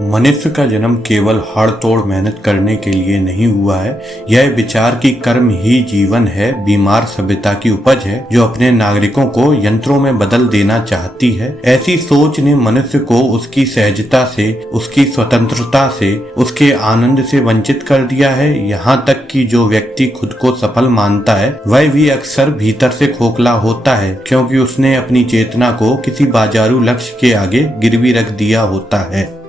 मनुष्य का जन्म केवल हाड़-तोड़ मेहनत करने के लिए नहीं हुआ है। यह विचार कि कर्म ही जीवन है, बीमार सभ्यता की उपज है जो अपने नागरिकों को यंत्रों में बदल देना चाहती है। ऐसी सोच ने मनुष्य को उसकी सहजता से, उसकी स्वतंत्रता से, उसके आनंद से वंचित कर दिया है। यहाँ तक कि जो व्यक्ति खुद को सफल मानता है वह भी अक्सर भीतर से खोखला होता है, क्योंकि उसने अपनी चेतना को किसी बाजारू लक्ष्य के आगे गिरवी रख दिया होता है।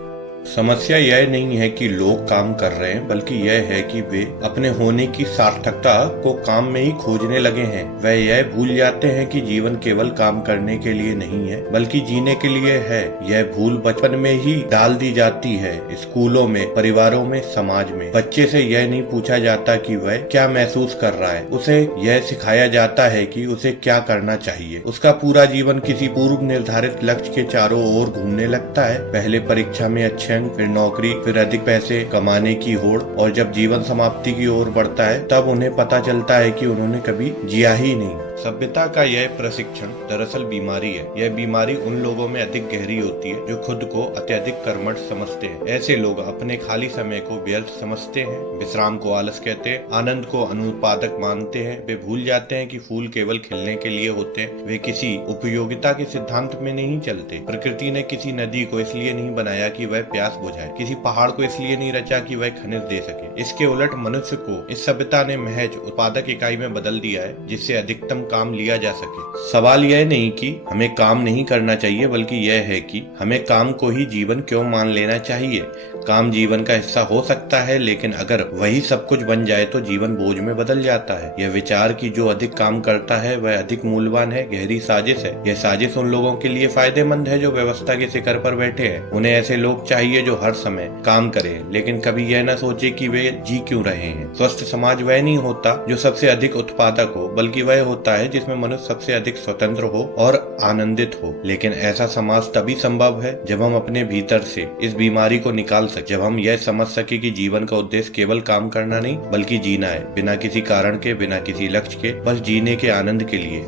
समस्या यह नहीं है कि लोग काम कर रहे हैं, बल्कि यह है कि वे अपने होने की सार्थकता को काम में ही खोजने लगे हैं। वह यह भूल जाते हैं कि जीवन केवल काम करने के लिए नहीं है, बल्कि जीने के लिए है। यह भूल बचपन में ही डाल दी जाती है। स्कूलों में, परिवारों में, समाज में बच्चे से यह नहीं पूछा जाता कि वह क्या महसूस कर रहा है। उसे यह सिखाया जाता है कि उसे क्या करना चाहिए। उसका पूरा जीवन किसी पूर्व निर्धारित लक्ष्य के चारों ओर घूमने लगता है। पहले परीक्षा में अच्छे अंक, फिर नौकरी, फिर अधिक पैसे कमाने की होड़, और जब जीवन समाप्ति की ओर बढ़ता है तब उन्हें पता चलता है कि उन्होंने कभी जिया ही नहीं। सभ्यता का यह प्रशिक्षण दरअसल बीमारी है। यह बीमारी उन लोगों में अधिक गहरी होती है जो खुद को अत्यधिक कर्मठ समझते हैं। ऐसे लोग अपने खाली समय को व्यर्थ समझते हैं, विश्राम को आलस कहते हैं, आनंद को अनुत्पादक मानते हैं। वे भूल जाते हैं कि फूल केवल खिलने के लिए होते हैं। वे किसी उपयोगिता के सिद्धांत में नहीं चलते। प्रकृति ने किसी नदी को इसलिए नहीं बनाया कि वह प्यास बुझाए, किसी पहाड़ को इसलिए नहीं रचा कि वह खनिज दे सके। इसके उलट मनुष्य को इस सभ्यता ने महज उत्पादक इकाई में बदल दिया है, जिससे अधिकतम काम लिया जा सके। सवाल यह नहीं कि हमें काम नहीं करना चाहिए, बल्कि यह है कि हमें काम को ही जीवन क्यों मान लेना चाहिए। काम जीवन का हिस्सा हो सकता है, लेकिन अगर वही सब कुछ बन जाए तो जीवन बोझ में बदल जाता है। यह विचार कि जो अधिक काम करता है वह अधिक मूल्यवान है, गहरी साजिश है। यह साजिश उन लोगों के लिए फायदेमंद है जो व्यवस्था के शिखर पर बैठे हैं। उन्हें ऐसे लोग चाहिए जो हर समय काम करें, लेकिन कभी यह न सोचे कि वे जी क्यों रहे हैं। स्वस्थ समाज वह नहीं होता जो सबसे अधिक उत्पादक हो, बल्कि वह होता है जिसमें मनुष्य सबसे अधिक स्वतंत्र हो और आनंदित हो। लेकिन ऐसा समाज तभी संभव है जब हम अपने भीतर से इस बीमारी को निकाल सके, जब हम यह समझ सके कि जीवन का उद्देश्य केवल काम करना नहीं, बल्कि जीना है, बिना किसी कारण के, बिना किसी लक्ष्य के, बस जीने के आनंद के लिए।